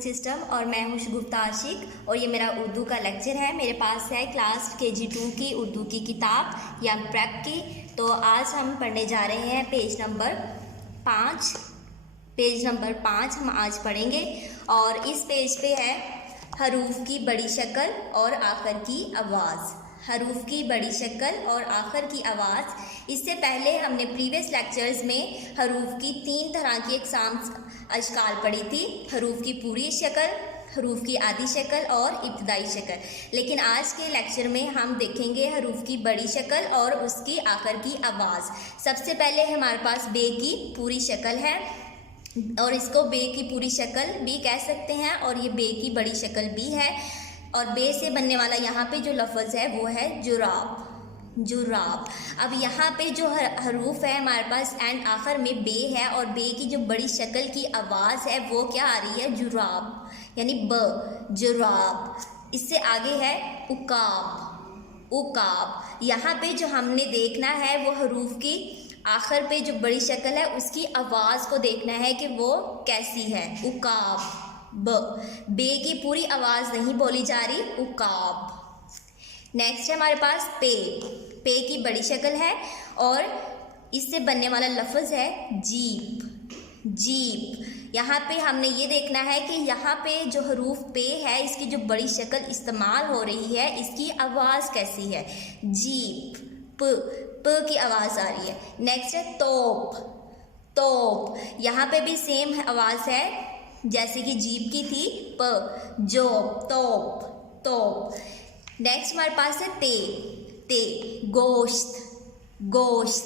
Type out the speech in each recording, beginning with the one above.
System और मैं हूँ शगुफ्ता आशिक और ये मेरा उर्दू का लेक्चर है। मेरे पास है क्लास KG 2 की उर्दू की किताब यंग प्रेप की। तो आज हम पढ़ने जा रहे हैं पेज नंबर 5 हम आज पढ़ेंगे और इस पेज पे है हरूफ की बड़ी शक्ल और आखिर की आवाज़। हरूफ की बड़ी शक्ल और आखिर की आवाज़। इससे पहले हमने प्रीवियस लेक्चर्स में हरूफ की 3 तरह की एग्जाम्स अशकाल पढ़ी थी। हरूफ की पूरी शक्ल, हरूफ की आधी शक्ल और इब्तदाई शक्ल। लेकिन आज के लेक्चर में हम देखेंगे हरूफ की बड़ी शक्ल और उसकी आखिर की आवाज़। सबसे पहले हमारे पास बे की पूरी शक्ल है और इसको बे की पूरी शक्ल भी कह सकते हैं और ये बे की बड़ी शक्ल भी है। और बे से बनने वाला यहाँ पे जो लफ्ज़ है वो है जुराब। जुराब। अब यहाँ पे जो हरूफ है हमारे पास एंड आखिर में बे है और बे की जो बड़ी शक्ल की आवाज़ है वो क्या आ रही है? जुराब, यानी ब, जुराब। इससे आगे है उकाब। उकाब। यहाँ पे जो हमने देखना है वो हरूफ की आखिर पे जो बड़ी शक्ल है उसकी आवाज़ को देखना है कि वो कैसी है। उकाब, ब। बे की पूरी आवाज़ नहीं बोली जा रही, उकाब। नेक्स्ट है हमारे पास पे। पे की बड़ी शक्ल है और इससे बनने वाला लफ्ज़ है जीप। जीप। यहाँ पे हमने ये देखना है कि यहाँ पे जो हरूफ पे है इसकी जो बड़ी शक्ल इस्तेमाल हो रही है इसकी आवाज़ कैसी है? जीप, प की आवाज़ आ रही है। नेक्स्ट है तोप। तोप। यहाँ पे भी सेम आवाज़ है जैसे कि जीप की थी, प, जोप, तोप, तोप। नेक्स्ट हमारे पास है ते। ते। गोश्त, गोश्त।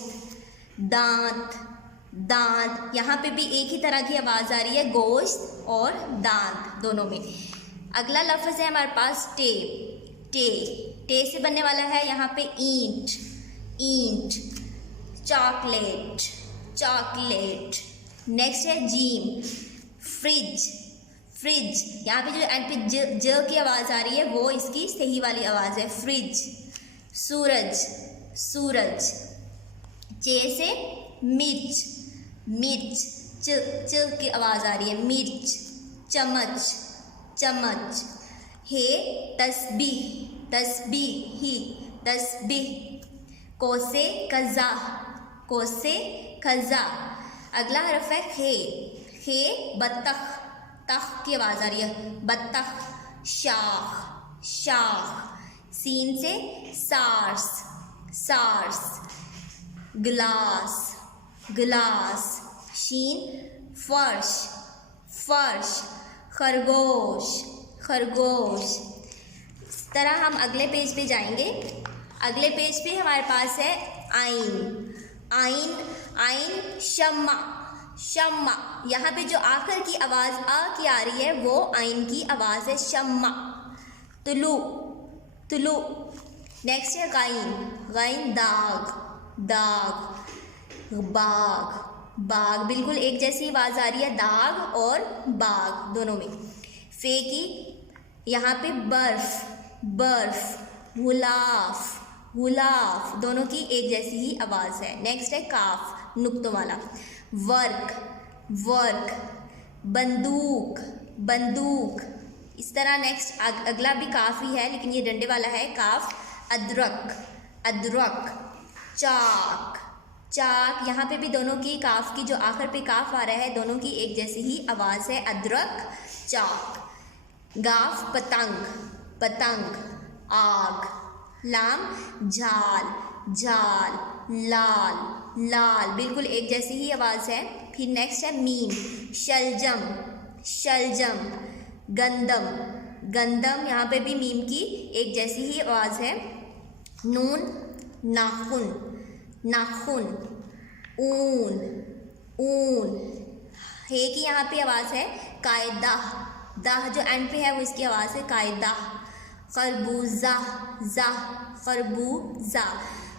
दांत, दांत। यहाँ पे भी एक ही तरह की आवाज़ आ रही है, गोश्त और दांत दोनों में। अगला लफ्ज़ है हमारे पास टे। टे। टे से बनने वाला है यहाँ पे ईंट। ईंट। Chocolate, chocolate. नेक्स्ट है जीम। फ्रिज। फ्रिज। यहाँ पे जो एंड पे ज की आवाज़ आ रही है वो इसकी सही वाली आवाज़ है, फ्रिज। सूरज, सूरज। चे से मिर्च। मिर्च। च की आवाज़ आ रही है, मिर्च। चम्मच, चम्मच। हे तस्बीह। तस्बीह ही, तस्बीह। कोसे कज़ा। कोसे खज़ा। अगला हरफ है खे। खे बत्तख। तख की आवाज़ आ रही है, बत्तख। शाख, शाख। सीन से सार्स। सार्स। गिलास, गिलास। शीन फर्श, फर्श। खरगोश, खरगोश। इस तरह हम अगले पेज पे जाएंगे। अगले पेज पे हमारे पास है आइन। आइन। आइन शम्मा। शम्मा। यहाँ पे जो आखिर की आवाज़ आ की आ रही है वो आइन की आवाज़ है, शम्मा। तुलु, तुलु। नेक्स्ट है गाइन। गाइन दाग, दाग। बाग, बाग। बिल्कुल एक जैसी आवाज़ आ रही है, दाग और बाग दोनों में। फे की यहाँ पे बर्फ़, बर्फ़। गुलाफ, गुलाफ। दोनों की एक जैसी ही आवाज़ है। नेक्स्ट है काफ, नुक्तों वाला। Work, work. बंदूक, बंदूक। इस तरह नेक्स्ट अगला भी काफ ही है लेकिन ये डंडे वाला है, काफ। अदरक, अदरक। चाक, चाक। यहाँ पे भी दोनों की काफ की जो आखिर पे काफ आ रहा है दोनों की एक जैसी ही आवाज़ है, अदरक, चाक। गाफ पतंग, पतंग। आग। लाम झाल, झाल। लाल, लाल। बिल्कुल एक जैसी ही आवाज़ है। फिर नेक्स्ट है मीम। शलजम, शलजम। गंदम, गंदम। यहाँ पे भी मीम की एक जैसी ही आवाज़ है। नून नाखून, नाखून। ऊन, ऊन। हे की यहाँ पे आवाज़ है कायदा। दाह जो एंड पे है वो इसकी आवाज़ है कायदा। खरबूजा, जा, खरबूजा।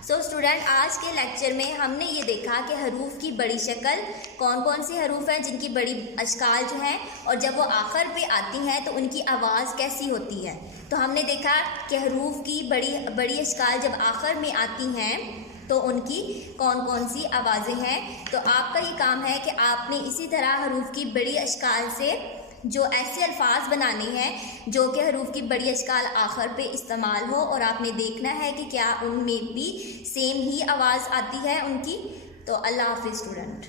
सो स्टूडेंट, आज के लेक्चर में हमने ये देखा कि हरूफ की बड़ी शक्ल कौन कौन सी हरूफ हैं जिनकी बड़ी अशकाल जो हैं और जब वो आखिर पे आती हैं तो उनकी आवाज़ कैसी होती है। तो हमने देखा कि हरूफ की बड़ी अशकाल जब आखिर में आती हैं तो उनकी कौन कौन सी आवाज़ें हैं। तो आपका ये काम है कि आपने इसी तरह हरूफ की बड़ी अशकाल से जो ऐसे अल्फाज बनाने हैं जो कि हरूफ की बड़ी अशकाल आखिर पे इस्तेमाल हो, और आपने देखना है कि क्या उनमें भी सेम ही आवाज़ आती है उनकी। तो अल्लाह हाफिज़ स्टूडेंट।